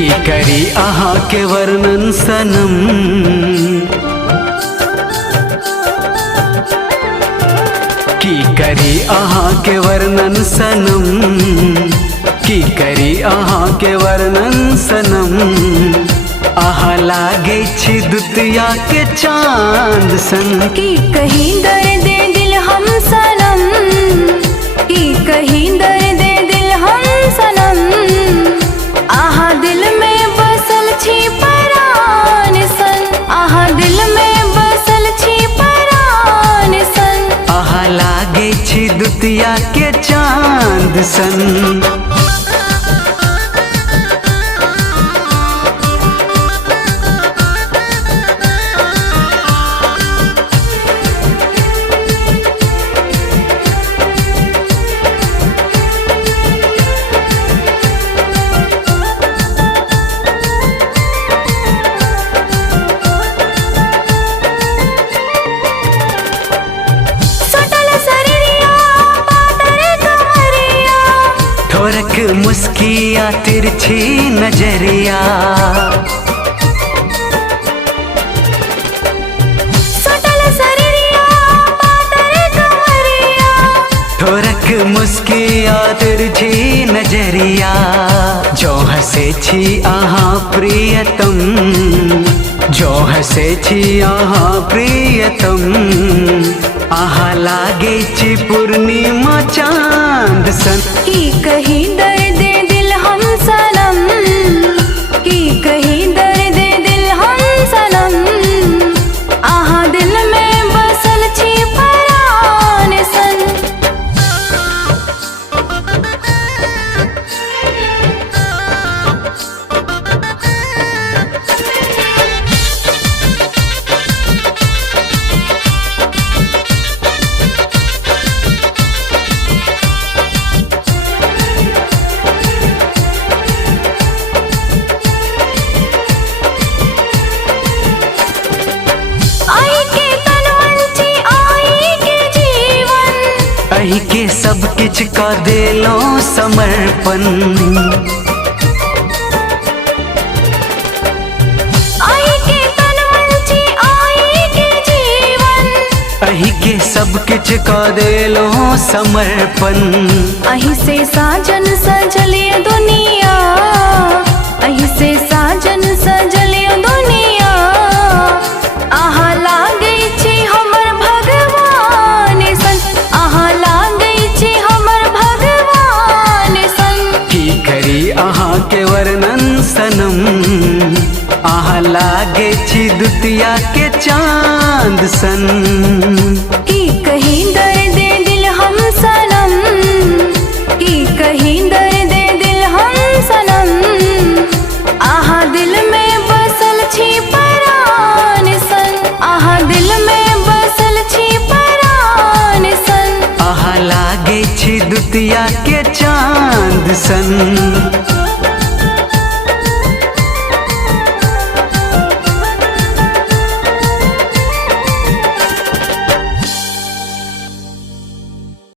की करी अहाँ के वर्णन सनम, की करी अहाँ के वर्णन सनम, की करी अहाँ के वर्णन सनम। अहाँ लागे छी दुतिया के चांद सन, की कहीं दर्द दिल हम सनम, की कहीं दर्द दिल हम सनम। आहा दिल में बसल छी परान सन, आहा दिल में बसल छी परान सन। आहा लागे छी दुतिया के चांद सन। ठोरक मुस्किया तिरछी नजरिया, सटल सरिया पातर कमरिया। ठोरक मुस्किया तिरछी नजरिया। जो हसे छी अहाँ प्रियतम, जो हसे छी अहाँ प्रियतम। आहा लागे छी पूर्णिमा चांद सन, की कहीं दर्द दिल हम सनम, की कहीं दर्द दिल हम सनम। आहा दिल में बसल छी परान सन। अही के सब किछ का देलो समर्पण, आई के तन मन छी आई के जीवन। अही के सब किछ का देलो समर्पण। अही से साजन सजलिए दुनिया, अही से साजन सजलिए दुनिया। आहा लागे छी हमर भगवान सन, आहा लागे छी हमर भगवान सन। की करी अहाँ के वर्णन सनम, आहा लागे छी दुतिया के चांद सन। की कहीं दर्द दिल हम सनम, की कहीं दर्द दिल हम सनम। आहा दिल में बसल छी परान सन, आहा दिल में बसल छी परान सन। आहा लागे छी दुतिया के चांद सन।